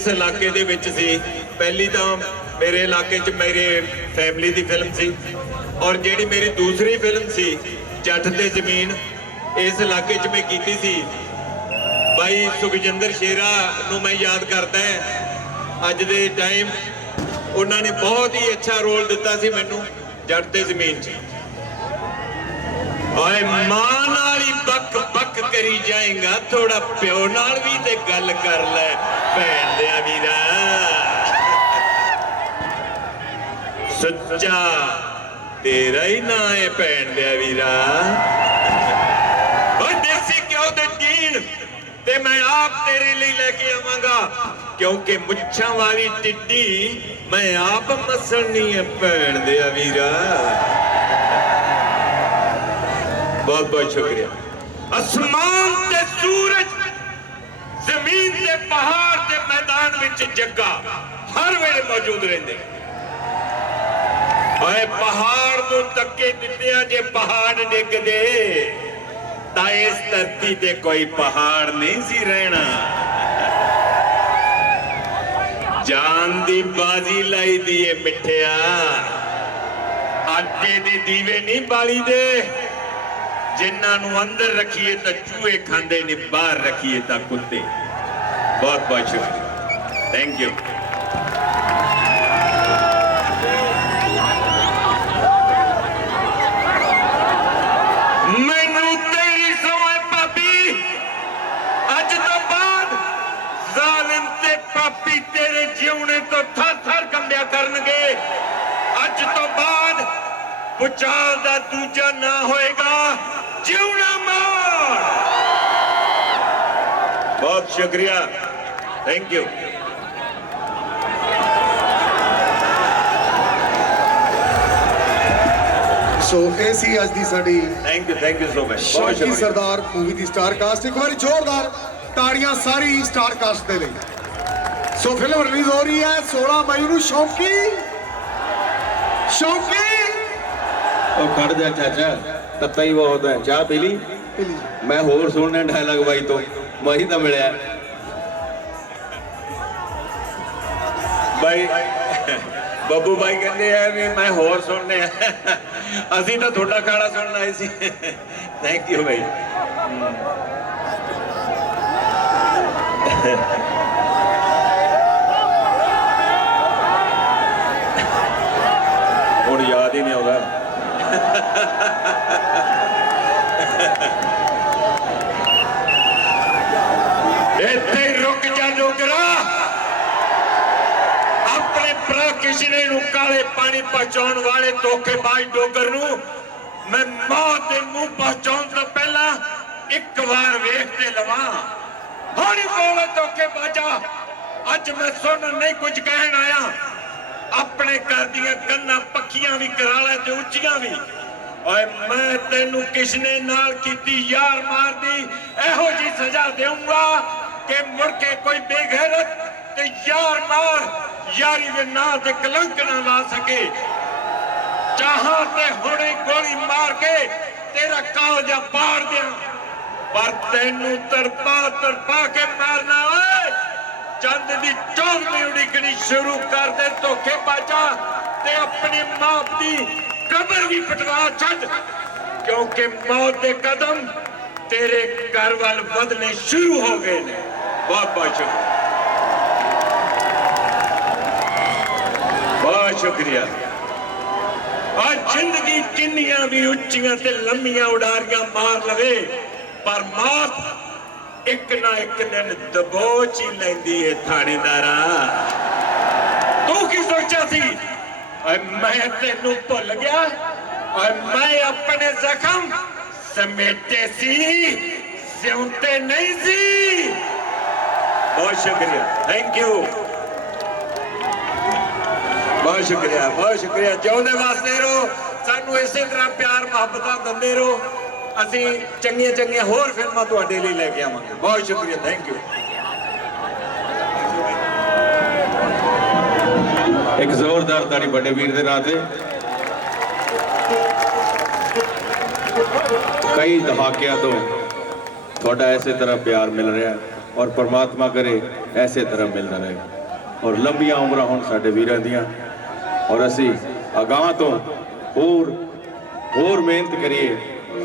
ਇਸ ਇਲਾਕੇ ਦੇ ਵਿੱਚ ਸੀ। ਪਹਿਲੀ ਤਾਂ ਮੇਰੇ ਇਲਾਕੇ 'ਚ ਮੇਰੇ ਫੈਮਿਲੀ ਦੀ ਫਿਲਮ ਸੀ। ਔਰ ਜਿਹੜੀ ਮੇਰੀ ਦੂਸਰੀ ਫਿਲਮ ਸੀ, ਜੱਟ ਤੇ ਜ਼ਮੀਨ, ਇਸ ਇਲਾਕੇ 'ਚ ਮੈਂ ਕੀਤੀ ਸੀ। ਬਾਈ ਸੁਖਜਿੰਦਰ ਸ਼ੇਰਾ ਨੂੰ ਮੈਂ ਯਾਦ ਕਰਦਾ ਅੱਜ ਦੇ ਟਾਈਮ ਉਹਨਾਂ ਨੇ ਬਹੁਤ ਹੀ ਅੱਛਾ ਰੋਲ ਦਿੱਤਾ ਸੀ ਮੈਨੂੰ ਜੱਟ ਤੇ ਜ਼ਮੀਨ 'ਚ। ਓਏ ਮਾਂ ਕਰੀ ਜਾਏਗਾ ਥੋੜਾ ਪਿਓ ਨਾਲ ਵੀ ਤੇ ਗੱਲ ਕਰ ਲੈ, ਭੈਣ ਦੇ ਵੀਰਾ ਸੱਚਾ ਤੇਰਾ ਹੀ ਨਾਂ ਹੈ ਭੈਣ ਦੇ ਵੀਰਾ ਦੇਸੀ ਘਿਓ ਦੇ ਟੀਨ, ਤੇ ਮੈਂ ਆਪ ਤੇਰੇ ਲਈ ਲੈ ਕੇ ਆਵਾਂਗਾ। ਕਿਉਂਕਿ ਮੁੱਛਾਂ ਵਾਲੀ ਟਿੱਡੀ ਮੈਂ ਆਪ ਮਸਲਣੀ ਹੈ ਭੈਣ ਦੇ ਵੀਰਾ ਬਹੁਤ ਬਹੁਤ ਸ਼ੁਕਰੀਆ। ਅਸਮਾਨ ਤੇ ਸੂਰਜ, ਜ਼ਮੀਨ ਤੇ ਪਹਾੜ ਤੇ ਮੈਦਾਨ ਵਿੱਚ ਜੱਗਾ, ਹਰ ਵੇਲੇ ਮੌਜੂਦ ਰਹਿੰਦੇ। ਓਏ ਪਹਾੜ ਨੂੰ ਤੱਕੇ ਦਿੱਤਿਆਂ ਜੇ ਪਹਾੜ ਡਿੱਗਦੇ, ਤਾਂ ਇਸ ਧਰਤੀ ਤੇ ਕੋਈ ਪਹਾੜ ਨਹੀਂ ਸੀ ਰਹਿਣਾ। ਜਾਨ ਦੀ ਬਾਜ਼ੀ ਲਾਈ ਦੀ ਏ ਮਿੱਠਿਆ। ਆਟੇ ਦੇ ਦੀਵੇ ਨਹੀਂ ਬਾਲੀ ਦੇ ਜਿਨ੍ਹਾਂ ਨੂੰ ਅੰਦਰ ਰੱਖੀਏ ਤਾਂ ਚੂਹੇ ਖਾਂਦੇ ਨੇ, ਬਾਹਰ ਰੱਖੀਏ ਤਾਂ ਕੁੱਤੇ। ਬਹੁਤ ਬਹੁਤ ਸ਼ੁਕਰੀਆ। ਥੈਂਕ ਯੂ ਮੈਨੂੰ ਤੇਰੀ ਸਮਝ ਭਾਬੀ, ਅੱਜ ਤੋਂ ਬਾਅਦ ਪਾਪੀ ਤੇਰੇ ਜਿਉਣੇ ਤੋਂ ਥਰ ਥਰ ਕੰਬਿਆ ਕਰਨਗੇ। ਅੱਜ ਤੋਂ ਬਾਅਦ ਪੁਚਾਲ ਦਾ ਦੂਜਾ ਨਾਂ ਹੋਏਗਾ। ਜਿਉਣਾ ਮਾਰ ਬਹੁਤ ਸ਼ੁਕਰੀਆ। ਥੈਂਕ ਯੂ ਸੋ ਇਹ ਸੀ ਅੱਜ ਦੀ ਸਾਡੀ thank you thank you so much ਬਹੁਤ ਸ਼ੌਕੀ ਸਰਦਾਰ ਮੂਵੀ ਦੀ ਸਟਾਰ ਕਾਸਟ ਇੱਕ ਵਾਰੀ ਜ਼ੋਰਦਾਰ ਤਾੜੀਆਂ ਸਾਰੀ ਸਟਾਰ ਕਾਸਟ ਦੇ ਲਈ। ਸੋ ਫਿਲਮ ਰਿਲੀਜ਼ ਹੋ ਰਹੀ ਹੈ 16 ਮਈ ਨੂੰ। ਸ਼ੌਕੀ? ਸ਼ੌਕੀ? ਉਹ ਖੜ ਜਾ ਚਾਚਾ। ਤੱਤਾ ਹੀ ਬਹੁਤ ਹੈ। ਚਾਹ ਪੀ ਲਈ? ਮੈਂ ਹੋਰ ਸੁਣਨੇ ਡਾਇਲੌਗ ਬਾਈ ਤੋਂ। ਮਹੀ ਤਾਂ ਮਿਲਿਆ। ਬਾਈ, ਬੱਬੂ ਬਾਈ ਕਹਿੰਦੇ ਆ ਵੀ ਮੈਂ ਹੋਰ ਸੁਣਨੇ ਆ। ਅਸੀਂ ਤਾਂ ਤੁਹਾਡਾ ਖਾਣਾ ਸੁਣਨ ਆਏ ਸੀ। ਥੈਂਕ ਯੂ ਬਾਈ। ਇੱਥੇ ਰੁਕ ਜਾ ਲੋਕਰਾ ਆਪਣੇ ਭਰਾ ਕਿਸ਼ਨੇ ਨੂੰ ਕਾਲੇ ਪਾਣੀ ਪਹੁੰਚਾਉਣ ਵਾਲੇ ਧੋਖੇਬਾਜ਼ ਡੋਗਰ ਨੂੰ ਮੈਂ ਮੌਤ ਦੇ ਮੂੰਹ ਪਹੁੰਚਾਉਣ ਤੋਂ ਪਹਿਲਾਂ ਇੱਕ ਵਾਰ ਵੇਖ ਤੇ ਲਵਾਂ। ਹੌਲੀ ਬੋਲ ਧੋਖੇਬਾਜ਼ਾ। ਅੱਜ ਮੈਂ ਸੁਣ ਨਹੀਂ ਕੁਝ ਕਹਿਣ ਆਇਆ। ਆਪਣੇ ਘਰ ਦੀਆਂ ਕੰਨਾਂ ਪੱਖੀਆਂ ਵੀ ਕਰਾ ਲੈ ਤੇ ਉੱਚੀਆਂ ਵੀ। ਓਏ ਮੈਂ ਤੈਨੂੰ ਕਿਸ਼ਨੇ ਨਾਲ ਕੀਤੀ ਯਾਰ ਮਾਰਦੀ, ਇਹੋ ਜੀ ਸਜ਼ਾ ਦੇਵਾਂਗਾ ਕਿ ਮੁੜ ਕੇ ਕੋਈ ਬੇਗੈਰਤ ਤੇ ਯਾਰ ਮਾਰ ਯਾਰੀ ਦੇ ਨਾਂ ਤੇ ਕਲੰਕ ਨਾ ਲਾ ਸਕੇ। ਚਾਹਾਂ ਤੇ ਹੁਣੇ ਗੋਲੀ ਮਾਰ ਕੇ ਤੇਰਾ ਕਾਲਜਾ ਪਾੜ ਦਿਆਂ। ਪਰ ਤੈਨੂੰ ਤਰਪਾ ਤਰਪਾ ਕੇ ਮਾਰਨਾ, ਓਏ! ਚੰਦ ਦੀ ਚੌਗਲੀ ਉਡੀਕਣੀ, ਸ਼ੁਰੂ ਕਰ ਦੇ ਧੋਖੇ ਬਾਜਾ ਤੇ ਆਪਣੀ ਮਾਂ ਦੀ ਕਬਰ ਵੀ ਪਟਵਾ ਛੱਡ ਕਿਉਂਕਿ ਮੌਤ ਦੇ ਕਦਮ ਤੇਰੇ ਘਰ ਵੱਲ ਵਧਣੇ ਸ਼ੁਰੂ ਹੋ ਗਏ ਨੇ ਬਹੁਤ ਬਹੁਤ ਸ਼ੁਕਰੀਆ ਬਹੁਤ ਸ਼ੁਕਰੀਆ ਆ ਜ਼ਿੰਦਗੀ ਕਿੰਨੀਆਂ ਵੀ ਉੱਚੀਆਂ ਤੇ ਲੰਮੀਆਂ ਉਡਾਰੀਆਂ ਮਾਰ ਲਵੇ ਪਰ ਮੌਤ ਇੱਕ ਨਾ ਇੱਕ ਦਿਨ ਦਬੋਚ ਹੀ ਲੈਂਦੀ ਏ ਥਾਣੇਦਾਰਾ ਤੂੰ ਕੀ ਸੋਚਿਆ ਸੀ ਓਏ ਮੈਂ ਤੈਨੂੰ ਭੁੱਲ ਗਿਆ। ਓਏ ਮੈਂ ਆਪਣੇ ਜ਼ਖਮ ਸਮੇਟੇ ਸੀ, ਸਿਉਂਤੇ ਨਹੀਂ ਸੀ। ਬਹੁਤ ਸ਼ੁਕਰੀਆ। ਥੈਂਕ ਯੂ ਬਹੁਤ ਸ਼ੁਕਰੀਆ ਬਹੁਤ ਸ਼ੁਕਰੀਆ। ਜਿਉਂਦੇ ਵਾਸਤੇ ਰਹੋ। ਸਾਨੂੰ ਇਸੇ ਤਰ੍ਹਾਂ ਪਿਆਰ, ਮੁਹੱਬਤਾਂ ਦਿੰਦੇ ਰਹੋ। ਅਸੀਂ ਚੰਗੀਆਂ ਚੰਗੀਆਂ ਹੋਰ ਫਿਲਮਾਂ ਤੁਹਾਡੇ ਲਈ ਲੈ ਕੇ ਆਵਾਂਗੇ। ਬਹੁਤ ਸ਼ੁਕਰੀਆ। ਥੈਂਕ ਯੂ ਇੱਕ ਜ਼ੋਰਦਾਰ ਤਾੜੀ ਵੱਡੇ ਵੀਰ ਦੇ ਨਾਂ ਤੇ। ਕਈ ਦਹਾਕਿਆਂ ਤੋਂ ਤੁਹਾਡਾ ਇਸੇ ਤਰ੍ਹਾਂ ਪਿਆਰ ਮਿਲ ਰਿਹਾ ਔਰ ਪਰਮਾਤਮਾ ਕਰੇ ਐਸੇ ਤਰ੍ਹਾਂ ਮਿਲਦਾ ਰਹੇ। ਔਰ ਲੰਬੀਆਂ ਉਮਰਾਂ ਹੋਣ ਸਾਡੇ ਵੀਰਾਂ ਦੀਆਂ। ਔਰ ਅਸੀਂ ਅਗਾਹ ਤੋਂ ਹੋਰ ਹੋਰ ਮਿਹਨਤ ਕਰੀਏ,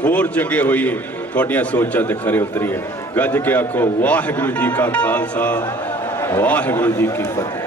ਹੋਰ ਚੰਗੇ ਹੋਈਏ, ਤੁਹਾਡੀਆਂ ਸੋਚਾਂ ਤੇ ਖਰੇ ਉਤਰੀਏ। ਗੱਜ ਕੇ ਆਖੋ, ਵਾਹਿਗੁਰੂ ਜੀ ਕਾ ਖਾਲਸਾ, ਵਾਹਿਗੁਰੂ ਜੀ ਕੀ ਫਤਿਹ।